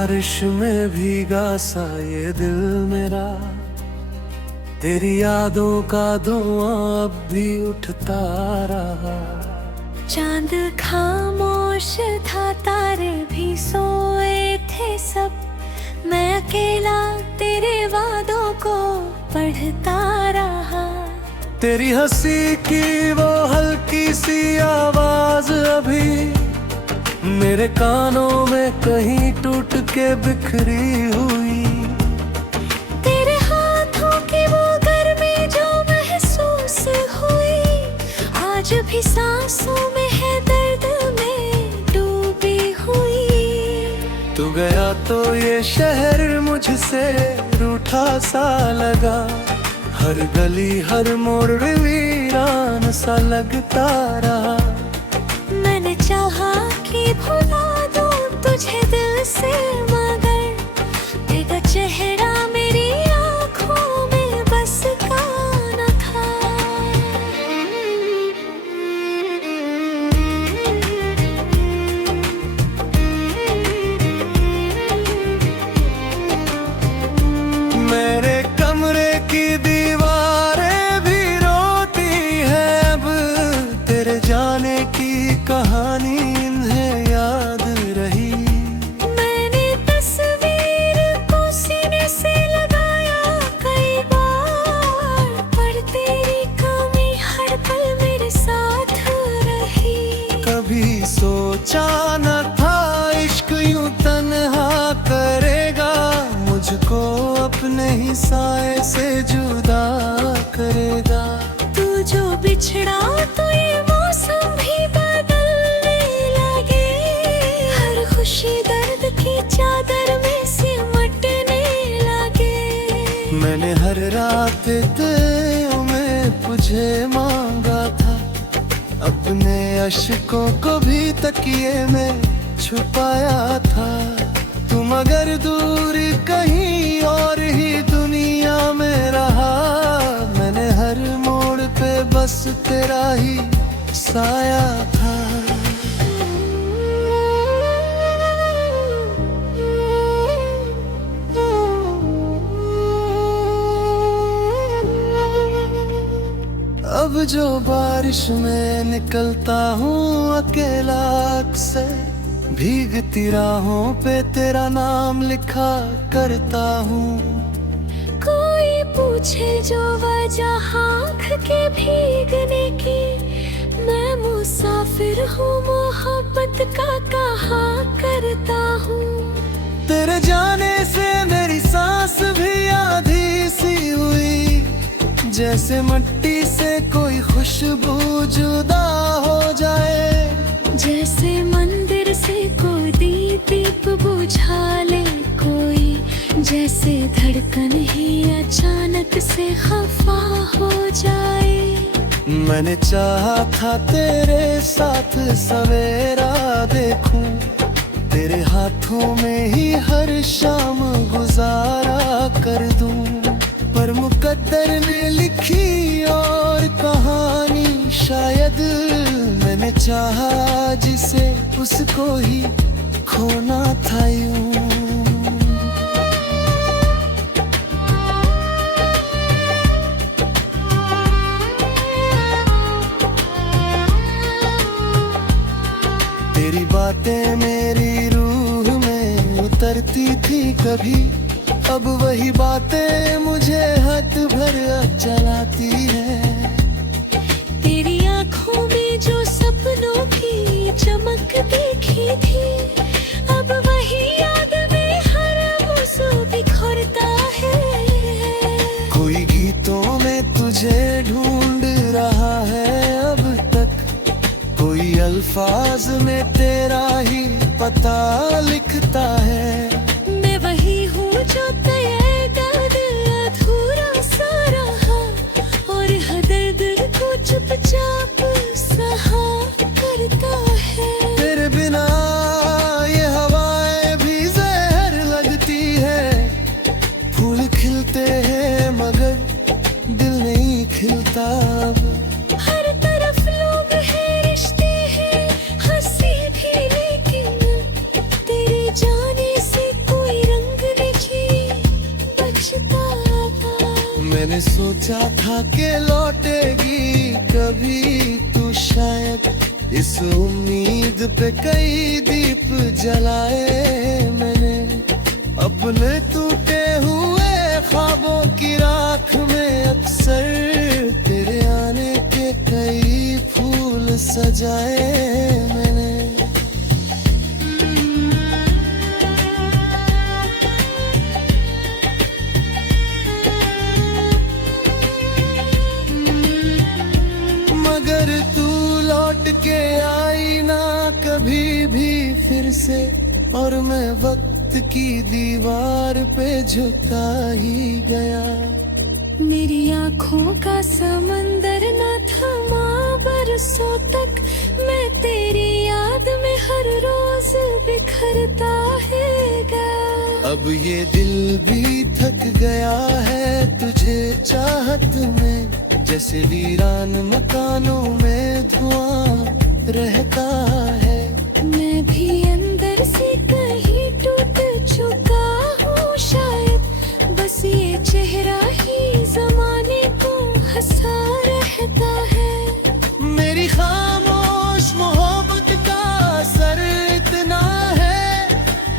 बारिश में भीगा सा ये दिल मेरा, तेरी यादों का धुआं अब भी उठता रहा। चांद खामोश था, तारे भी सोए थे सब, मैं अकेला तेरे वादों को पढ़ता रहा। तेरी हंसी की वो हल्की सी आवाज अभी मेरे कानों में कहीं टूट के बिखरी हुई। तेरे हाथों की वो गर्मी जो महसूस हुई, आज भी सांसों में है दर्द में डूबी हुई। तू गया तो ये शहर मुझसे रूठा सा लगा, हर गली हर मोड़ वीरान सा लगता रहा। मैंने चाहा कि भुला दूं तुझे दिल से, मगर तेरा चेहरा मेरी आँखों में बस का न था। मेरे कमरे की दीवारें भी रोती है अब, तेरे जाने की कहानी इन्हें याद रही। मैंने तस्वीर को सीने से लगाया कई बार, पर तेरी कमी हर पल मेरे साथ रही। कभी सोचा न था इश्क यूं तन्हा करेगा, मुझको अपने ही साए से जुदा करेगा। तू जो बिछड़ा तो ये मौसम भी बदलने लगे, हर खुशी दर्द की चादर में सिमटने लगे। मैंने हर रात तेरे में तुझे मांगा था, अपने अश्कों को भी तकिए में छुपाया था। तुम अगर दूर कहीं और ही दुनिया में रहा, मैंने हर मोड़ पे बस तेरा ही साया था। अब जो बारिश में निकलता हूँ अकेला अक्सर, भीगती राहों पे तेरा नाम लिखा करता हूँ। कोई पूछे जो वजह आँख के भीगने की, मैं मुसाफिर हूँ मोहब्बत का कहा करता हूँ। तेरे जाने से मेरी सांस भी आधी सी हुई, जैसे मिट्टी से कोई खुशबू जुदा हो जाए। जैसे मंदिर से कोई दीप बुझा ले कोई, जैसे धड़कन ही अचानक से खफा हो जाए। मैंने चाहा था तेरे साथ सवेरा देखूं, तेरे हाथों में ही हर शाम गुजारा कर दूं, पर मुकद्दर ने लिखी और कहानी शायद मैंने चाहा जिसे उसको ही खोना था यूं। तेरी बातें मेरी रूह में उतरती थी कभी, अब वही बातें मुझे हद भर चलाती है। तेरी आँखों में जो सपनों की चमक देखी थी, अब वही याद में हर मौसम बिखरता है। कोई गीतों में तुझे ढूंढ रहा है अब तक, कोई अल्फाज में तेरा ही पता लिखता है। मैं वही हूँ जो तय दर्द अधूरा सा रहा, और हर दर्द को चुपचाप सहा करता है। तेरे बिना ये हवाएं भी जहर लगती है, फूल खिलते हैं मगर दिल नहीं खिलता अब। हर तरफ लोग हैं, रिश्ते हैं, हंसी भी, लेकिन तेरे जाने से मैंने सोचा था कि लौटेगी कभी तू शायद, इस उम्मीद पे कई दीप जलाए मैंने। अपने टूटे हुए ख्वाबों की राख में अक्सर तेरे आने के कई फूल सजाए मैंने। मगर तू लौट के आई ना कभी भी फिर से, और मैं वक्त की दीवार पे झुका ही गया। मेरी आँखों का समंदर न थमा बरसों तक, मैं तेरी याद में हर रोज बिखरता है गया। अब ये दिल भी थक गया है तुझे चाहत में, जैसे वीरान मकानों में धुआं रहता है। मैं भी अंदर से कहीं टूट चुका हूँ शायद, बस ये चेहरा ही जमाने को हंसा रहता है। मेरी खामोश मोहब्बत का असर इतना है,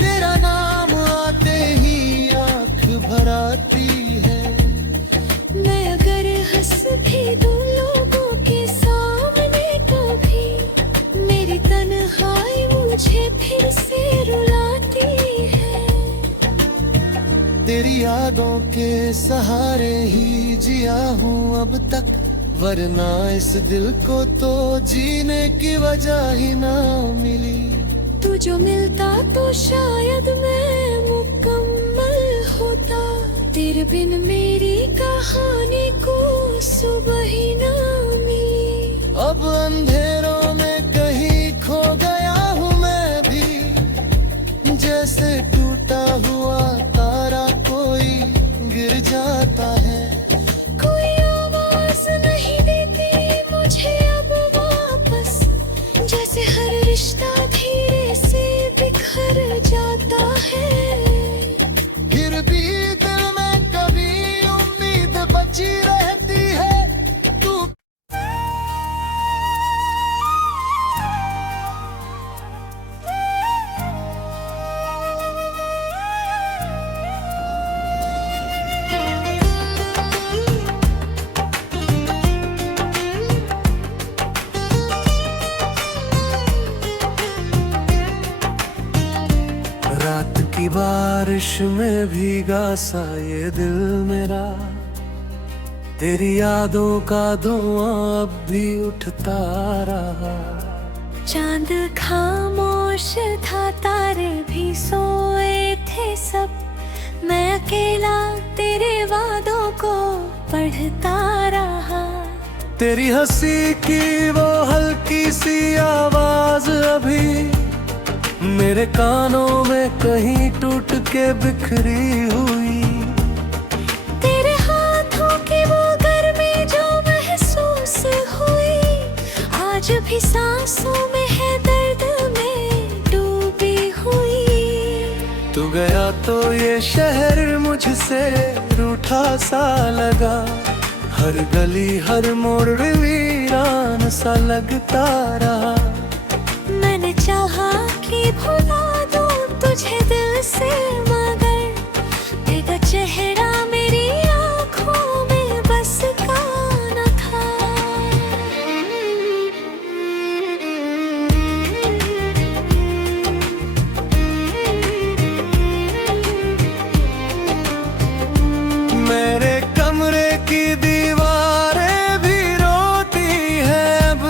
तेरा नाम आते ही आँख भर आती है। मैं अगर हंस भी दूं लोगों के सामने कभी, मेरी तन्हाई मुझे फिर से रुलाती है। तेरी यादों के सहारे ही जिया हूँ अब तक, वरना इस दिल को तो जीने की वजह ही ना मिली। तू जो मिलता तो शायद मैं मुकम्मल होता, तेरे बिन मेरी कहानी को सुबह ही ना मिली। अब अंधेरों में कहीं खो गया हूँ मैं भी, जैसे टूटा हुआ तारा कोई गिर जाता है। कोई आवाज नहीं देती मुझे अब वापस, जैसे हर रिश्ता धीरे से बिखर जाता है। फिर भी दिल में कभी उम्मीद बची रहती है। तू रात की बारिश में भीगा सा ये दिल मेरा, तेरी यादों का धुआं अब भी उठता रहा। चांद खामोश था, तारे भी सोए थे सब, मैं अकेला तेरे वादों को पढ़ता रहा। तेरी हंसी की वो हल्की सी आवाज अभी मेरे कानों में कहीं टूट के बिखरी हुई। तेरे हाथों की वो गर्मी जो महसूस हुई, आज भी सांसों में है दर्द में डूबी हुई। तू गया तो ये शहर मुझसे रूठा सा लगा, हर गली हर मोड़ वीरान सा लगता रहा। मैंने चाहा कि भुला दूं तुझे दिल से, मगर तेरा चेहरा मेरी आँखों में बस का न था। मेरे कमरे की दीवारें भी रोती हैं अब,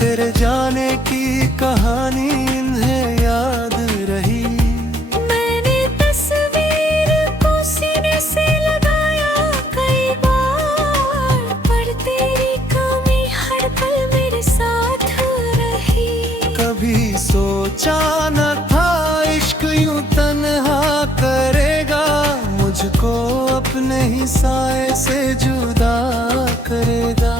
तेरे जाने की कहानी इन्हें याद रही। मैंने तस्वीर को सीने से लगाया कई बार, पर तेरी कमी हर पल मेरे साथ रही। कभी सोचा न था इश्क यूं तन्हा करेगा मुझको, अपने ही साए से जुदा करेगा।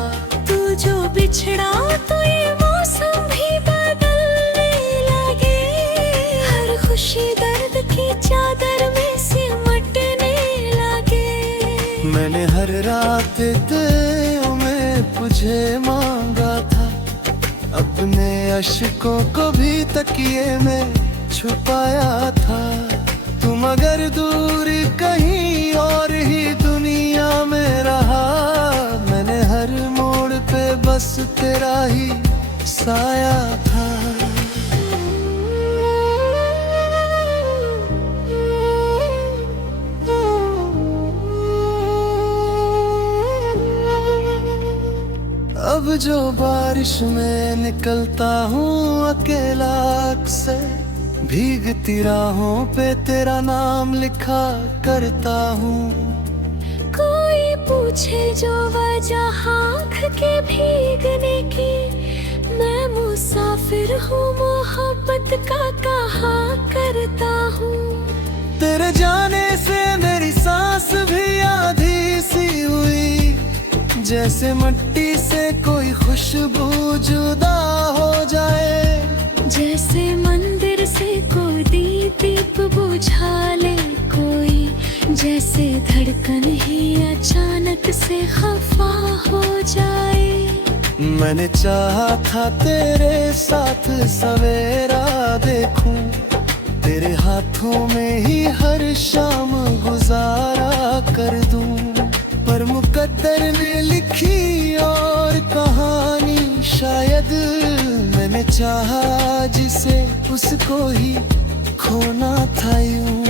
तू जो बिछड़ा तो ये मौसम भी बदलने लगे, हर खुशी दर्द की चादर में सिमटने लगे। मैंने हर रात तेरे में तुझे मांगा था, अपने अश्कों को भी तकिए में छुपाया था। तुम अगर दूर कहीं और ही दुनिया में रहा, मैंने हर मोड़ पे बस तेरा ही साया था। अब जो बारिश में निकलता हूँ अकेला अक्सर, भीगती राहों पे तेरा नाम लिखा करता हूँ। कोई पूछे जो वजह आँख के भीगने की, मैं मुसाफिर हूँ मोहब्बत का कहा करता हूँ। तेरे जाने से मेरी सांस भी आधी सी हुई, जैसे मिट्टी से कोई खुशबू जुदा हो जाए। जैसे मंदिर से कोई दीप बुझा ले कोई, जैसे धड़कन ही अचानक से खफा हो जाए। मैंने चाहा था तेरे साथ सवेरा देखूं, तेरे हाथों में ही हर शाम गुजारा कर दूं। पर मुकद्दर ने लिखी और कहानी शायद, मैंने चाहा जिसे उसको ही खोना था यूं।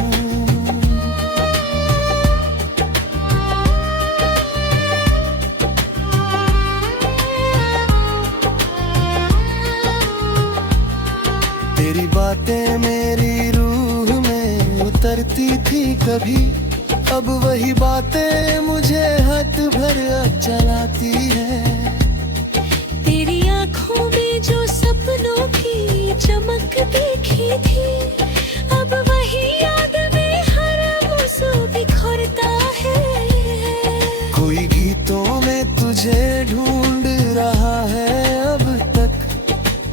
तेरी बातें मेरी रूह में उतरती थी कभी, अब वही बातें मुझे हद भर चलाती है। तेरी आँखों में जो सपनों की चमक देखी थी, अब वही याद में हर मुझसे बिखरता है। कोई गीतों में तुझे ढूंढ रहा है अब तक,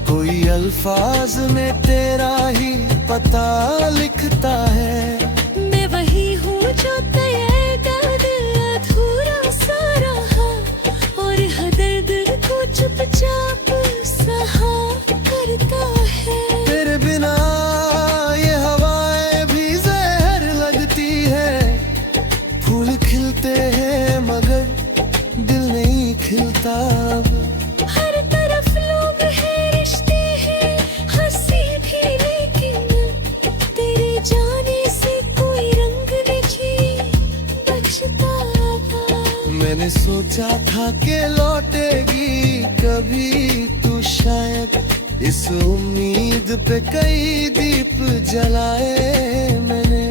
कोई अल्फाज में तेरा ही पता लिखता है। मैं वही हूँ जो तय दर्द अधूरा सा रहा, और हर दर्द को चुपचाप सहा करता है। तेरे बिना ये हवाएं भी जहर लगती है, फूल खिलते हैं मगर दिल नहीं खिलता अब। हर तरफ लोग हैं, रिश्ते हैं, हंसी भी, लेकिन तेरे जाने से कोई रंग नहीं बचता था। मैंने सोचा था कि लौटेगी कभी तू शायद, इस उम्मीद पे कई दीप जलाए मैंने।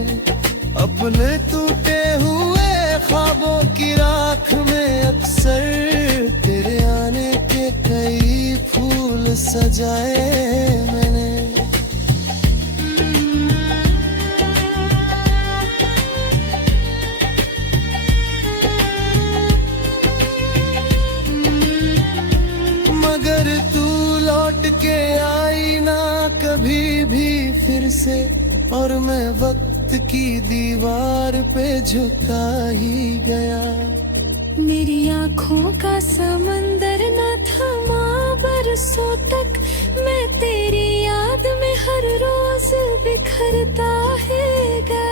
अपने टूटे हुए ख्वाबों की राख में अक्सर तेरे आने के कई फूल सजाए मैंने। मगर तू लौट के आई ना कभी भी फिर से, और मैं वक्त की दीवार पे झुका ही गया। मेरी आँखों का समंदर न थमा बरसों तक, मैं तेरी याद में हर रोज बिखरता है गा।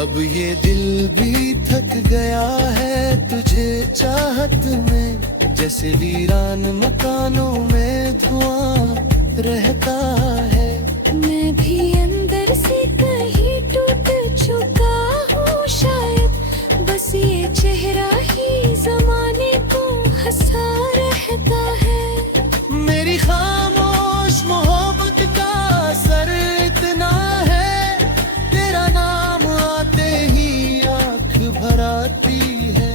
अब ये दिल भी थक गया है तुझे चाहत में, जैसे वीरान मकानों में धुआं रहता है। मैं भी अंदर से कहीं टूट चुका हूँ शायद, बस ये चेहरा ही जमाने को हंसा रहता है। मेरी खामोश मोहब्बत का असर इतना है, तेरा नाम आते ही आँख भर आती है।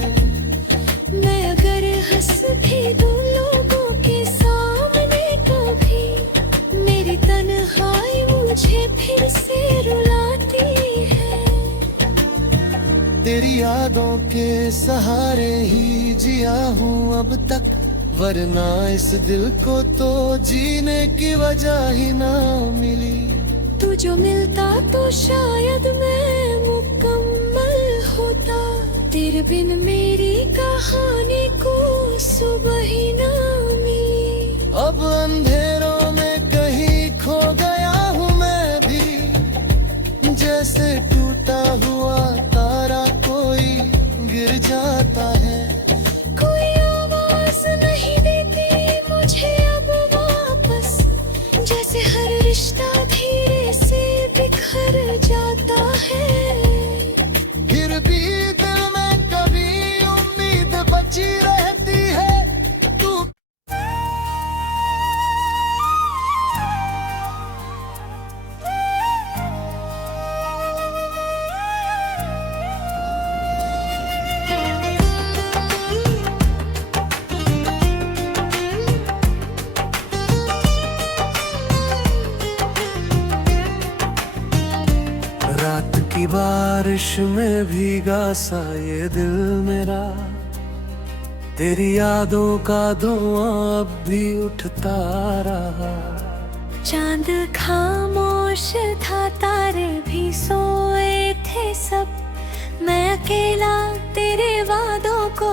मैं अगर हंस भी दूँ लोगों के सामने कभी, मेरी तन्हाई मुझे फिर से रुलाती है। तेरी यादों के सहारे ही जिया हूँ अब तक, वरना इस दिल को तो जीने की वजह ही ना मिली। तू जो मिलता तो शायद मैं मुकम्मल होता, तेरे बिन मेरी कहानी को सुबह ही ना मिली। अब अंधेरों में कहीं खो गया हूँ मैं भी, जैसे टूटा हुआ तारा कोई गिर जाता है। कोई आवाज नहीं देती मुझे अब वापस, जैसे हर रिश्ता धीरे से बिखर जाता है। फिर भी दिल में कभी उम्मीद बची रहती है। तू रात की बारिश में भीगा सा ये दिल मेरा, तेरी यादों का धुआं अब भी उठता रहा। चांद खामोश था, तारे भी सोए थे सब, मैं अकेला तेरे वादों को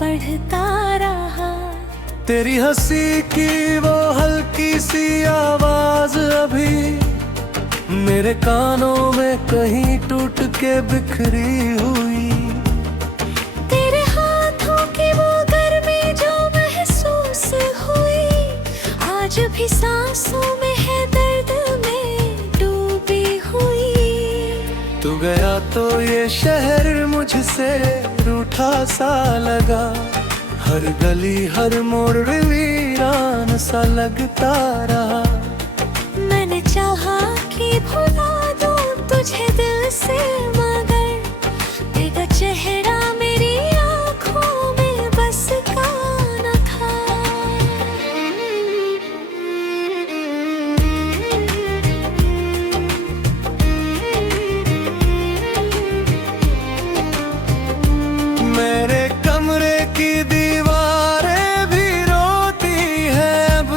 पढ़ता रहा। तेरी हंसी की वो हल्की सी आवाज अभी मेरे कानों में कहीं टूट के बिखरी हुई। तेरे हाथों की वो गर्मी जो महसूस हुई, आज भी सांसों में है दर्द में डूबी हुई। तू गया तो ये शहर मुझसे रूठा सा लगा, हर गली हर मोड़ वीरान सा लगता रहा। मैंने चाहा कि भुला दूं तुझे दिल से, मगर तेरा चेहरा मेरी आँखों में बस का न था। मेरे कमरे की दीवारें भी रोती है अब,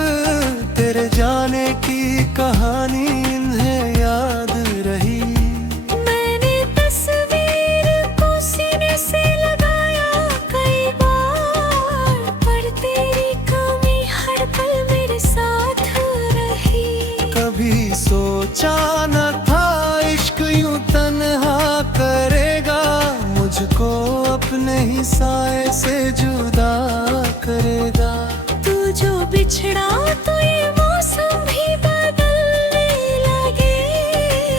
तेरे जाने की कहानी इन्हें याद रही। मैंने तस्वीर को सीने से लगाया कई बार, पर तेरी कमी हर पल मेरे साथ रही। कभी सोचा न था इश्क यूं तन्हा करेगा, मुझको अपने ही साए से जुदा करेगा। तू जो बिछड़ा तो ये मौसम भी बदलने लगे,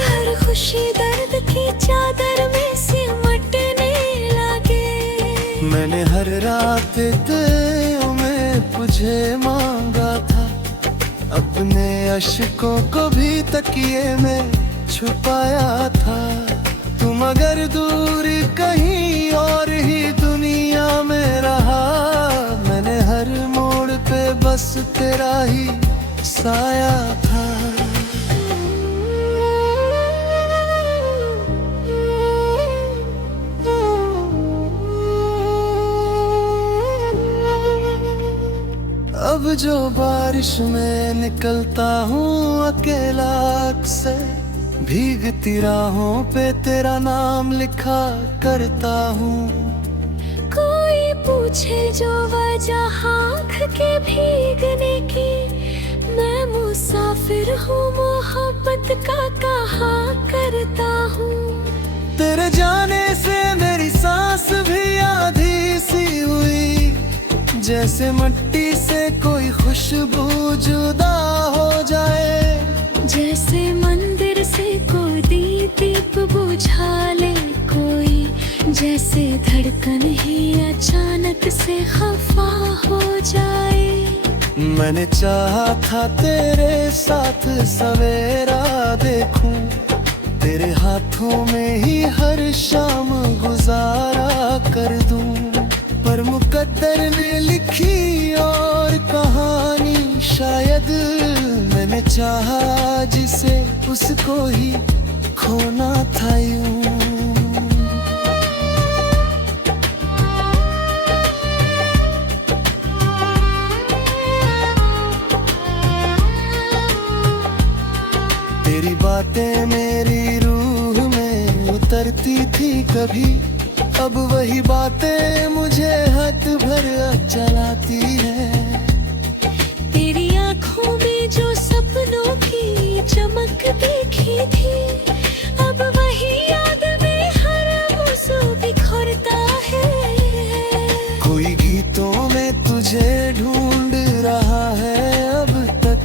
हर खुशी दर्द की चादर में सिमटने लगे। मैंने हर रात तेरे में तुझे मांगा था, अपने अश्कों को भी तकिए में छुपाया था। तुम अगर दूर कहीं और ही दुनिया में रहा, मैंने हर मोड़ पे बस तेरा ही साया था। अब जो बारिश में निकलता हूँ अकेला अक्सर, भीगती राहों पे तेरा नाम लिखा करता हूँ। कोई पूछे जो वजह आँख के भीगने की, मैं मुसाफिर हूँ मोहब्बत का कहा करता हूँ। तेरे जाने से मेरी सांस भी आधी सी हुई, जैसे मिट्टी से कोई खुशबू जुदा हो जाए। जैसे मंदिर से कोई दीप बुझा ले कोई, जैसे धड़कन ही अचानक से खफा हो जाए। मैंने चाहा था तेरे साथ सवेरा देखूं, तेरे हाथों में ही हर शाम गुजारा कर दूं, पर मुकद्दर ने लिखी और कहानी शायद मैंने चाहा जिसे उसको ही खोना था यूं। तेरी बातें मेरी रूह में उतरती थी कभी, अब वही बातें मुझे हद भर चलाती है। तेरी आंखों में जो सपनों की चमक देखी थी, अब वही याद में हर मौसम बिखरता है। कोई गीतों में तुझे ढूंढ रहा है अब तक,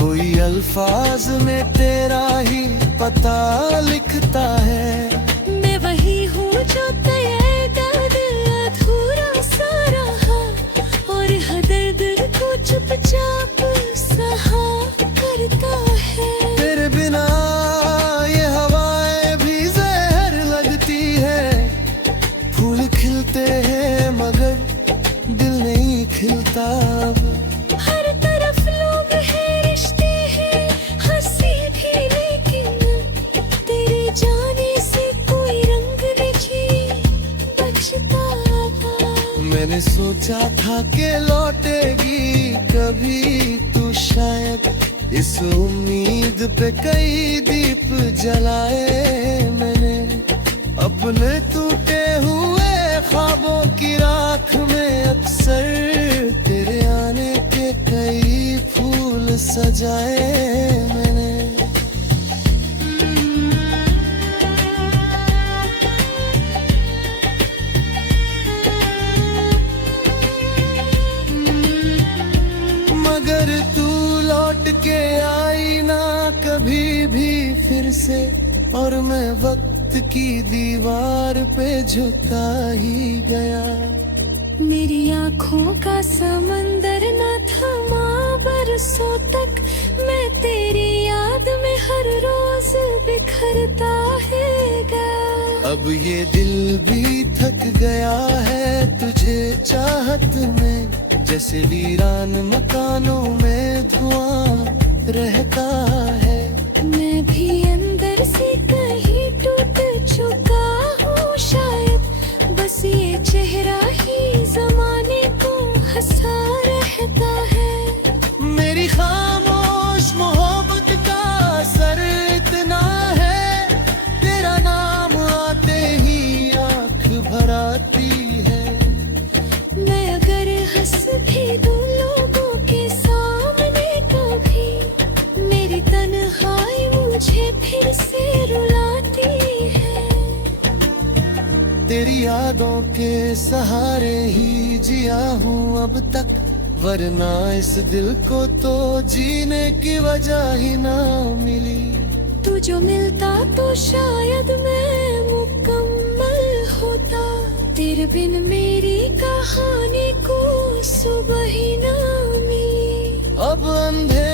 कोई अल्फाज में तेरा ही पता लिखता है। मैं वही हूँ जो तय दर्द अधूरा सा रहा, और हर दर्द को चुपचाप सहा करता है। तेरे बिना ये हवाएं भी जहर लगती है। फूल खिलते हैं मगर दिल नहीं खिलता अब। हर तरफ लोग हैं, रिश्ते हैं, हंसी भी, लेकिन तेरे जाने से कोई रंग नहीं बचता। मैंने सोचा था कि लौटेगी कभी तू शायद, इस उम्मीद पे कई दीप जलाए मैंने। अपने टूटे हुए ख्वाबों की राख में अक्सर तेरे आने के कई फूल सजाए मैंने। मगर तू लौट के आई ना कभी भी फिर से, और मैं वक्त की दीवार पे झुका ही गया। मेरी आँखों का समंदर न थमा बरसों तक, मैं तेरी याद में हर रोज बिखरता है गा। अब ये दिल भी थक गया है तुझे चाहत में, जैसे वीरान मकानों में धुआं रहता है। मैं भी अंदर से कहीं टूट चुका हूँ शायद, बस ये चेहरा ही जमाने को हंसा रहता है। मेरी खामोश मोहब्बत का असर इतना है, तेरा नाम आते ही आंख भर आती है। मैं अगर हंस भी दूँ लोगों के सामने कभी, मेरी तन्हाई मुझे फिर से रुलाती है। तेरी यादों के सहारे ही जिया हूँ अब तक, वरना इस दिल को तो जीने की वजह ही ना मिली। तू जो मिलता तो शायद मैं मुकम्मल होता, तेरे बिन मेरी कहानी को सुबह ही ना मिली। अब अंधेरे